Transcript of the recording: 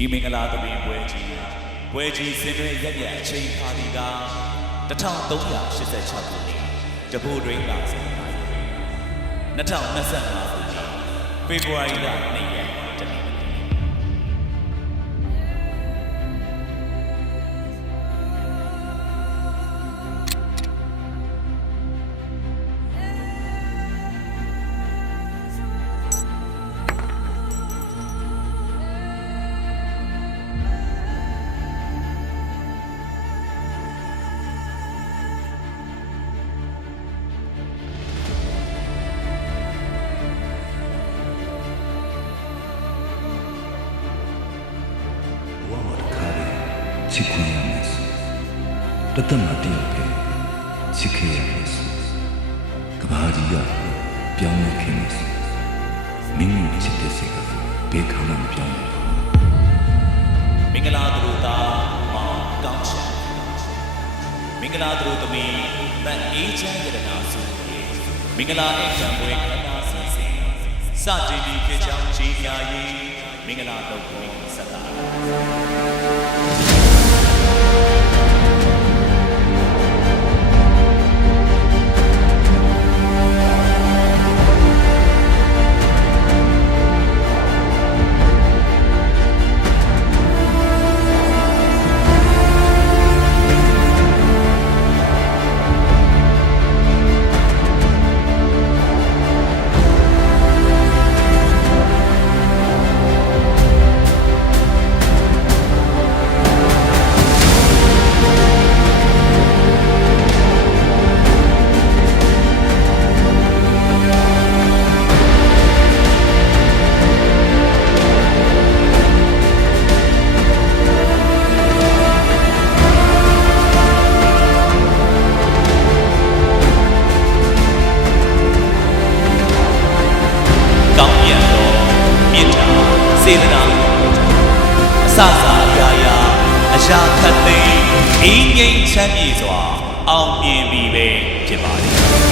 ဤမင်္ဂလာသမီးပွဲကြီးဆင်နွှဲရက်ရက်အချိန်ခါဒီက1386ခုနှစ်တပိုးတွင်ကဆို2025ခုနှစ်ဖေဖော်ဝါရီလ2ရက်တနင်္လာနေ့ချစ်ခွင့်ရမယ်ဆိုတသက်မှာတယောက်ပဲချစ်ခဲ့ရမယ်ဆိုကဘာကြီးကပြောင်းလဲခဲ့မယ်ဆိုမင်းတို့ချစ်တဲ့စိတ်ကဘယ်ခါမှမပြောင်းဘူးမင်္ဂလာသူသားမောင်ကောင်းချမ်းမင်္ဂလာသူသမီးမတ်အေးချမ်းရတနာစုမင်္ဂလာအိမ်ချမ်းပွဲခန္ဓာစီစဉ်စတင်ပြီးခေချောင်းကြီးညာရေးမင်္ဂလာတော့ကိုဆက်တာစေတနာအစစာရာရာအရာခတ်သိမ်းအေးငိမ့်ချမ်းမြေစွာအောင်မြင်ပြီပဲဖြစ်ပါလိမ့်